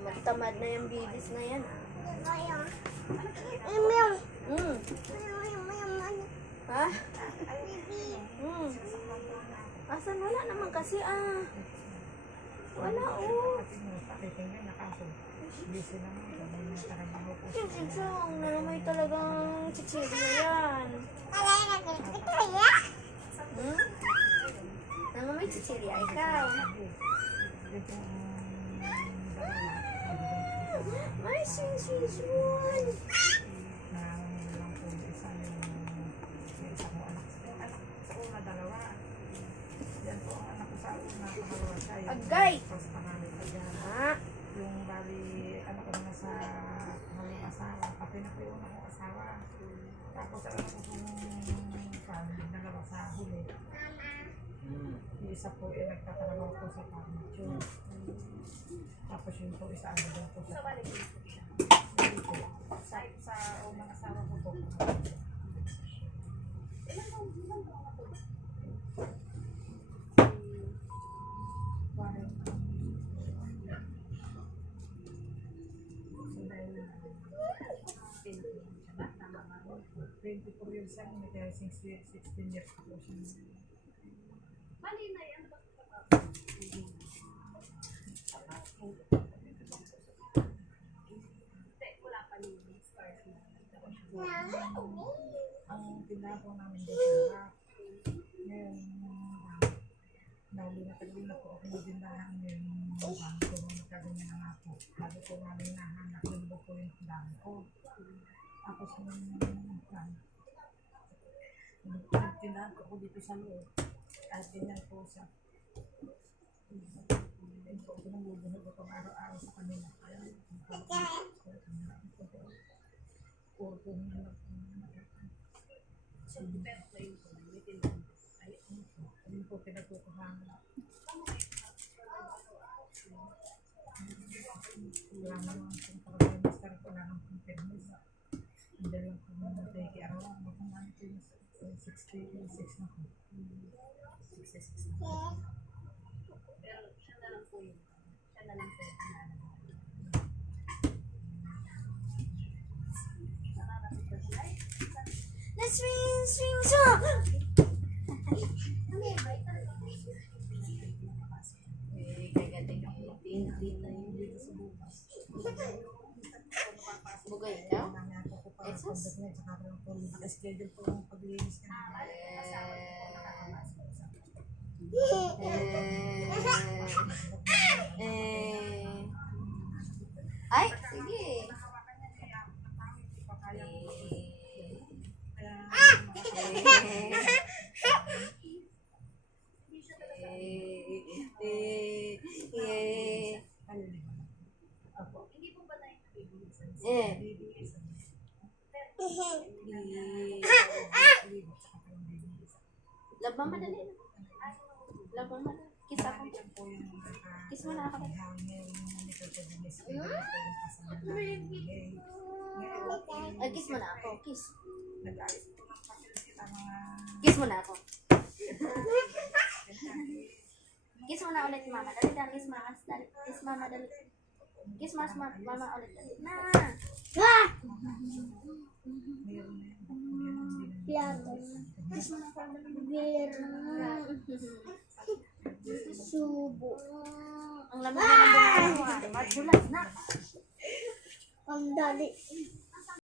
Tamad-tamad na yung bibis na yan. Ha? Asan? Wala naman kasi Wala Chichong, nalamay talagang chichirya yan. Nalamay chichirya, ikaw. Ay, sisisuan. Agay! Yung bali, ano ko na sa maling asawa, pati na po yung akong asawa. Tapos ano ko kung dalawa sa huli. Yung isa po nagtatrabaho po sa furniture. Tapos yun po isa ano doon po sa sa unang asawa ko po. Years siya, may 16 years po siya. Mali na yan. Wala pa rin start na. Ang tindahan po namin dito ngayon, dahil natagal na po ako ng tindahan ngayon, bangko nung nagkaganyan na nga po. Bago po namin nahanap, yun po yung tindahan ko. Tapos nagtindahan ko dito sa loob. At ganyan po siya. Hindi po pinangubuhod ako araw-araw sa kanila. So, depende na yun po. May tindahan. Ayun po pinagkukuhan. Wala naman kung pag-minister ko lang ang permis. Hindi lang kung mag-take araw. Magkung ano po yung 66 na po. 66 na. Pero siya na lang po yun. Siya na lang po yun. Nakakapit ba siya? Let's swing song! Kagating ako. Tin na yun dito sa bukas. Bugay ka? Esos? Schedule po yung paglinis ka. Ay, sige. Hindi po ba na yung Labang madali na. Labang madali. Kiss ako. Kiss mo na ako. Ay, kiss mo na ako. Kiss. Kiss mo na ako. Kiss mo na ulit si mama. Dali, dali. Kiss mama. Dali. Kiss mama. Dali. Kiss mama ulit. Dali. Na! Plato. Kiss mo na ako. Subo. Ang lamig na ng buhay mo. Madulas na. Ang dali.